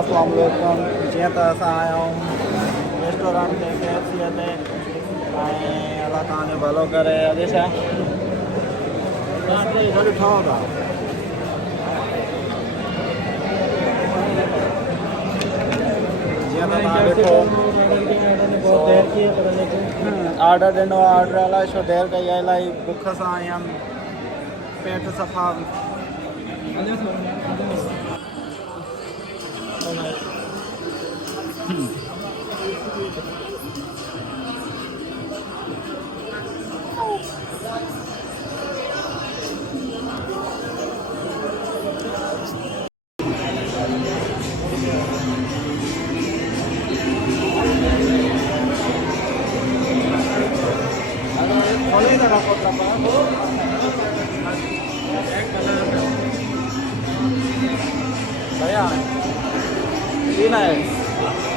अस्सलाम वालेकुम। जीअं त असां आया आहियूं रेस्टोरेंट ते KFC ते ऐं अलाह तव्हांजो भलो करे। अॼु छा गॾु ठहो था। जीअं त तव्हां ॾिठो ऑर्डर ॾिनो। ऑर्डर अलाए छो देरि कई आहे, इलाही बुख सां आई हुयमि, पेट सफ़ा भैया तीन है।